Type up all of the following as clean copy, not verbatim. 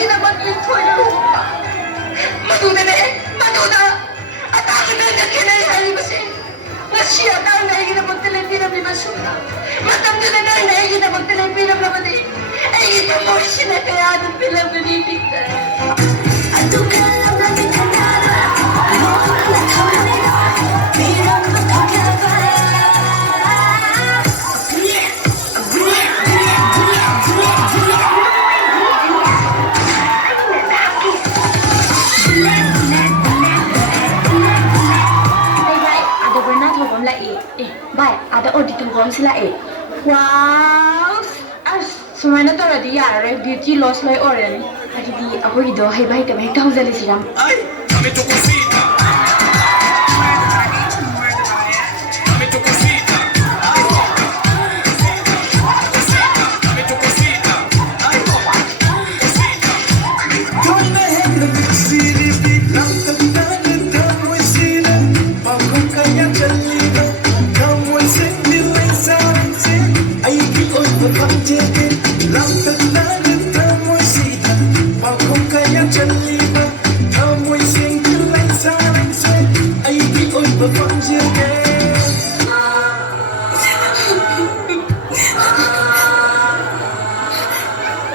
ginawa ko. Maduna! At akin na nagkinayali mo siya. Nga siya tayo na iginapagtalipinang ni Masuna. Matamdo na na iginapagtalipinang namati. Ay ito mo siya na kaya ng pilang nanipigtan. At tumalang namin ang nara. Noon ang natawa nila. Pirang magkakaba. Bay, ada auditum kom sila Wow! Sumana to ready yara beauty loss loy oren. Adi di ako ido hay bay ta bay ta huzali siram. Ay, kami to kusita. Kami to kusita. Kami to kusita. Ay, kusita. Don't the head of the city beat lang tanda nita mo sila. Pagkong kaya jalina. Come on, sing me like something. Ay, di oy pagkakjete. Lang tanda nita mo sila. Pagkong kaya jalina. Come on, sing me like something. Ay, di oy pagkakjete.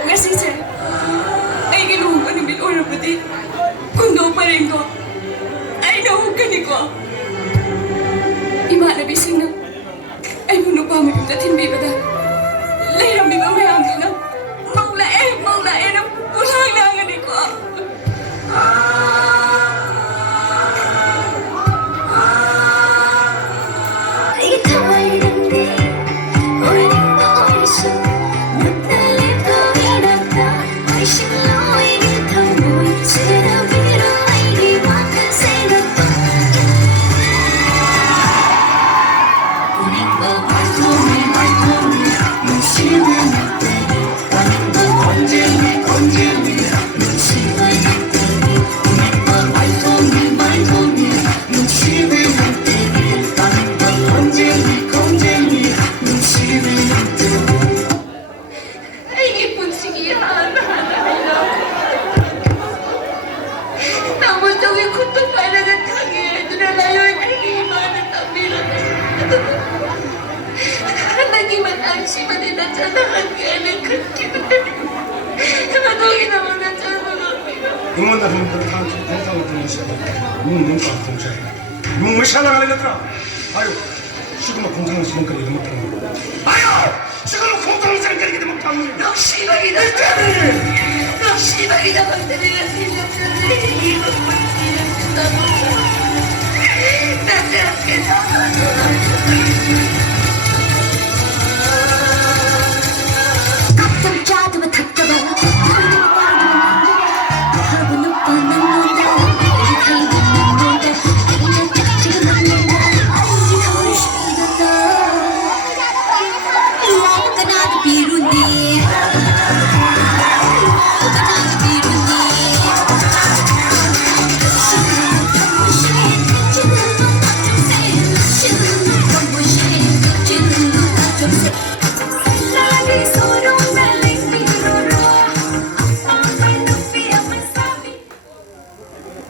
Ngasih saya, ay ginuhugan ng bilora pati. Kundo pa rin ko. Ay nahugan ni ko. Ima na bising na. Ay muno pa mo yung datin bibaga. Layram di ba may angin na. Maulae na pulang langan ni ko. Ay ipon sige hana. Tapos daw yung kutong pala ng kagaya. Dunalayo yung nag-iiba ng tamila. Nag-iman ang si Manila dyan na kagaya ng kagaya. Natugin naman na dyan mga pino. 응원 나가는 걸 한다고 듣는 시간. 눈 깜짝 동시에. 눈을 샤라가 내렸더라. 아유, 지금은 공장을 지금까지 이렇게 못하는 거. 아유, 지금은 공장을 지금까지 이렇게 못하는 거. 너 씨발이다. 너 씨발이다. 막내가 생겼는데 이거 못지는 나보다. 나 저렇게 나가서